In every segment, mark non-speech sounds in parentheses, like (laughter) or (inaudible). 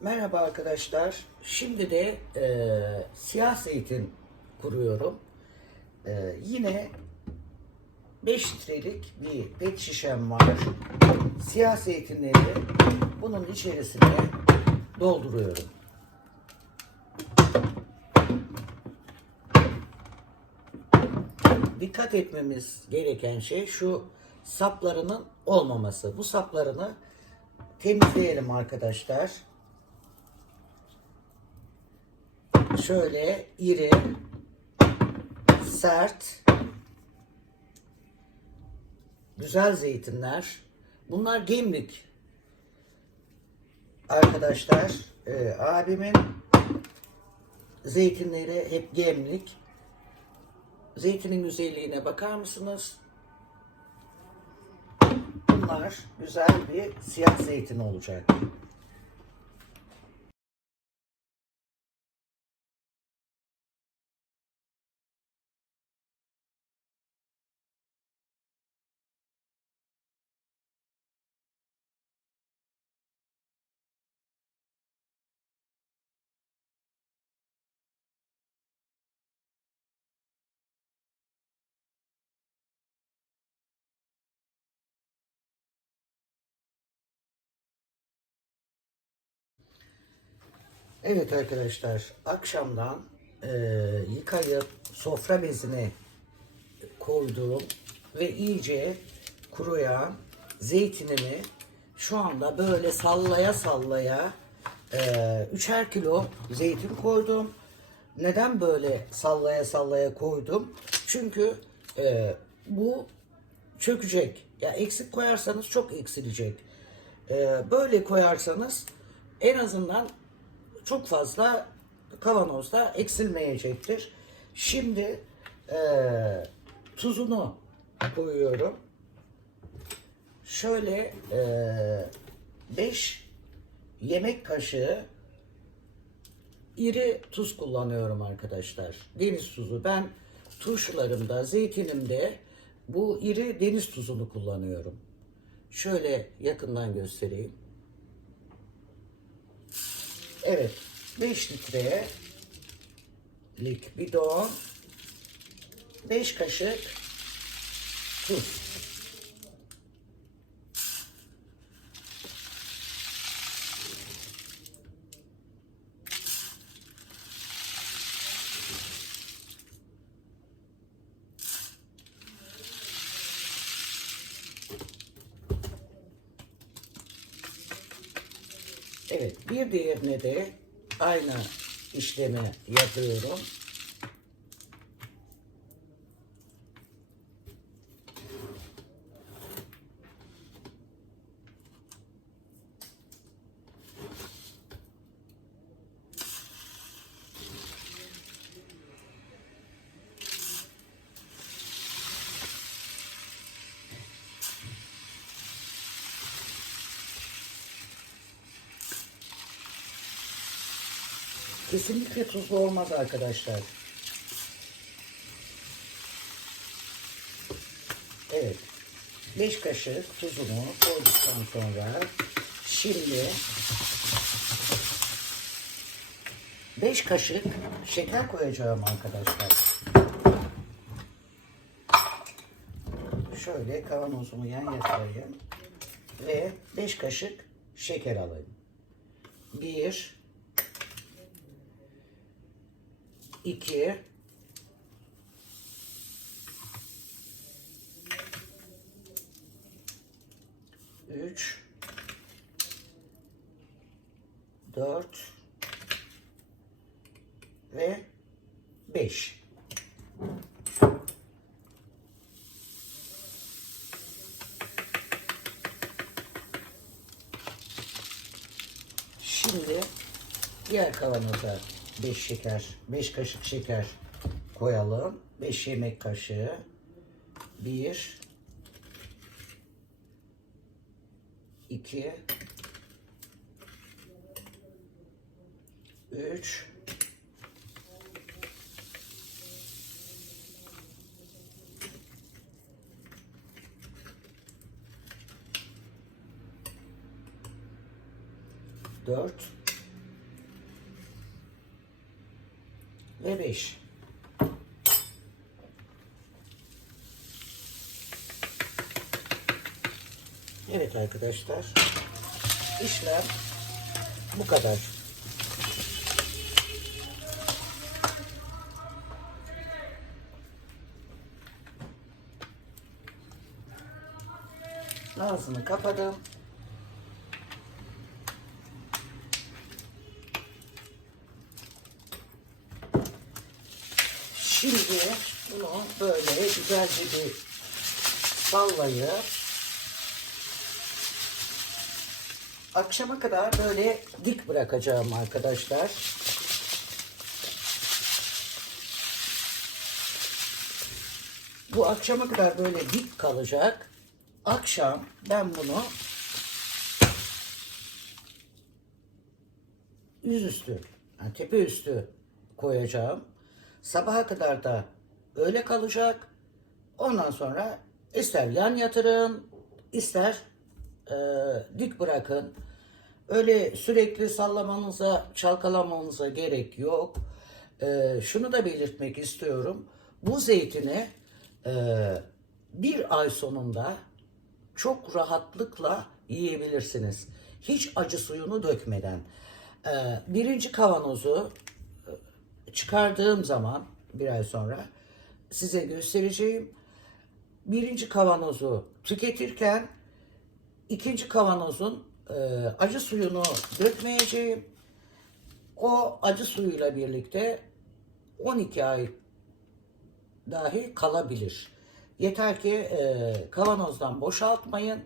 Merhaba arkadaşlar. Şimdi de e, siyah zeytin kuruyorum. E, yine 5 litrelik bir pet şişem var. Siyah zeytinleri bunun içerisine dolduruyorum. Dikkat etmemiz gereken şey şu saplarının olmaması. Bu saplarını temizleyelim arkadaşlar. Şöyle iri, sert, güzel zeytinler. Bunlar gemlik. Arkadaşlar, e, abimin zeytinleri hep gemlik. Zeytinin güzelliğine bakar mısınız? Bunlar güzel bir siyah zeytin olacak. Evet arkadaşlar, akşamdan e, yıkayıp sofra bezine koyduğum ve iyice kuruyan zeytinimi şu anda böyle sallaya sallaya e, üçer kilo zeytin koydum. Neden böyle sallaya sallaya koydum? Çünkü e, bu çökecek. Ya eksik koyarsanız çok eksilecek. E, böyle koyarsanız en azından çok fazla kavanozda eksilmeyecektir. Şimdi eee, tuzunu koyuyorum. Şöyle 5 yemek kaşığı iri tuz kullanıyorum arkadaşlar. Deniz tuzu. Ben turşularımda, zeytinimde bu iri deniz tuzunu kullanıyorum. Şöyle yakından göstereyim. Evet. 5 litrelik bidon 5 kaşık tuz. Evet, bir diğerine de aynı işlemi yapıyorum. Kesinlikle tuzlu olmaz arkadaşlar. Evet. 5 kaşık tuzumu koyduktan sonra şimdi 5 kaşık şeker koyacağım arkadaşlar. Şöyle kavanozumu yan yatırayım ve 5 kaşık şeker alayım. 1 2 3 4 ve 5 Şimdi diğer kavanoza 5 şeker, 5 kaşık şeker koyalım. 5 yemek kaşığı. 1 2 3 4 ve 5. Evet arkadaşlar. işlem bu kadar. Ağzını kapadım. Şimdi bunu böyle güzelce bir sallayıp akşama kadar böyle dik bırakacağım arkadaşlar. Bu akşama kadar böyle dik kalacak. Akşam ben bunu yüzüstü, yani tepe üstü koyacağım. Sabaha kadar da öyle kalacak. Ondan sonra ister yan yatırın, ister e, dik bırakın. Öyle sürekli sallamanıza, çalkalamanıza gerek yok. E, şunu da belirtmek istiyorum. Bu zeytini e, bir ay sonunda çok rahatlıkla yiyebilirsiniz. Hiç acı suyunu dökmeden. E, birinci kavanozu çıkardığım zaman bir ay sonra size göstereceğim. Birinci kavanozu tüketirken ikinci kavanozun e, acı suyunu dökmeyeceğim. O acı suyuyla birlikte 12 ay dahi kalabilir. Yeter ki e, kavanozdan boşaltmayın.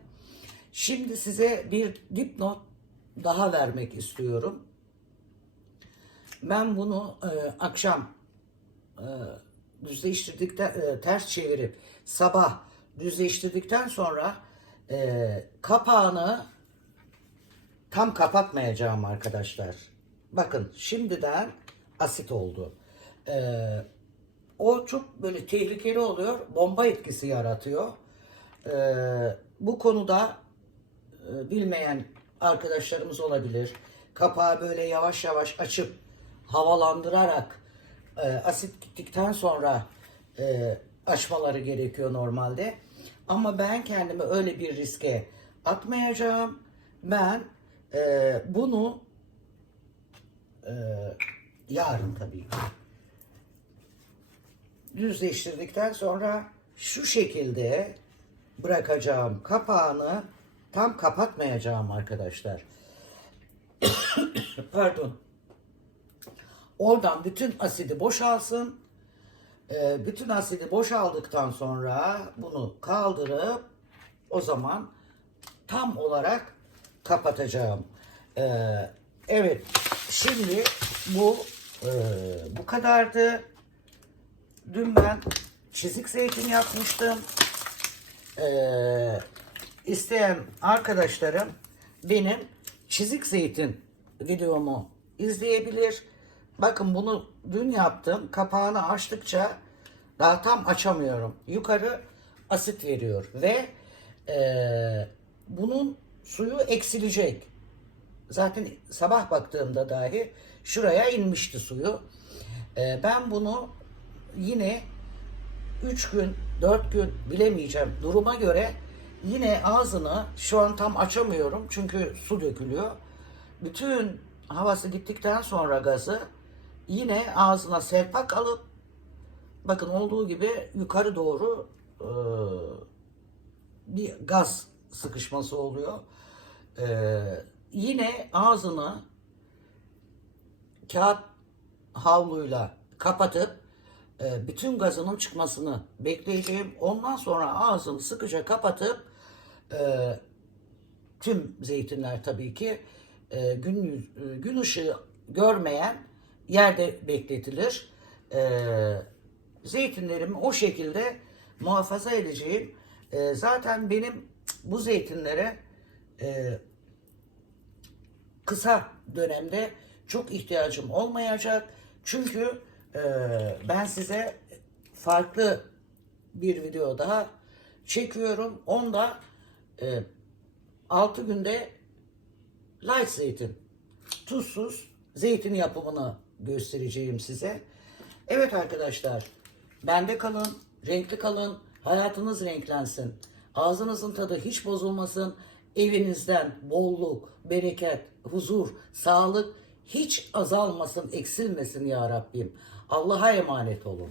Şimdi size bir dipnot daha vermek istiyorum. Ben bunu e, akşam e, düzleştirdikten e, ters çevirip sabah düzleştirdikten sonra e, kapağını tam kapatmayacağım arkadaşlar. Bakın şimdiden asit oldu. E, o çok böyle tehlikeli oluyor. Bomba etkisi yaratıyor. E, bu konuda e, bilmeyen arkadaşlarımız olabilir. Kapağı böyle yavaş yavaş açıp havalandırarak e, asit gittikten sonra e, açmaları gerekiyor normalde. Ama ben kendimi öyle bir riske atmayacağım. Ben e, bunu e, yarın tabii ki düzleştirdikten sonra şu şekilde bırakacağım kapağını tam kapatmayacağım arkadaşlar. (coughs) Pardon. Oradan bütün asidi boşalsın. Ee, bütün asidi boşaldıktan sonra bunu kaldırıp o zaman tam olarak kapatacağım. Ee, evet. Şimdi bu e, bu kadardı. Dün ben çizik zeytin yapmıştım. Ee, isteyen arkadaşlarım benim çizik zeytin videomu izleyebilir. Bakın bunu dün yaptım. Kapağını açtıkça daha tam açamıyorum. Yukarı asit veriyor ve e, bunun suyu eksilecek. Zaten sabah baktığımda dahi şuraya inmişti suyu. E, ben bunu yine 3 gün, 4 gün bilemeyeceğim duruma göre yine ağzını şu an tam açamıyorum çünkü su dökülüyor. Bütün havası gittikten sonra gazı yine ağzına serpak alıp bakın olduğu gibi yukarı doğru e, bir gaz sıkışması oluyor. E, yine ağzını kağıt havluyla kapatıp e, bütün gazının çıkmasını bekleyeceğim. Ondan sonra ağzını sıkıca kapatıp e, tüm zeytinler tabii ki e, gün e, gün ışığı görmeyen yerde bekletilir. E, zeytinlerimi o şekilde muhafaza edeceğim. E, zaten benim bu zeytinlere e, kısa dönemde çok ihtiyacım olmayacak. Çünkü e, ben size farklı bir video daha çekiyorum. Onda e, 6 günde light zeytin, tuzsuz zeytin yapımını göstereceğim size. Evet arkadaşlar, bende kalın, renkli kalın, hayatınız renklensin. Ağzınızın tadı hiç bozulmasın. Evinizden bolluk, bereket, huzur, sağlık hiç azalmasın, eksilmesin ya Rabbim. Allah'a emanet olun.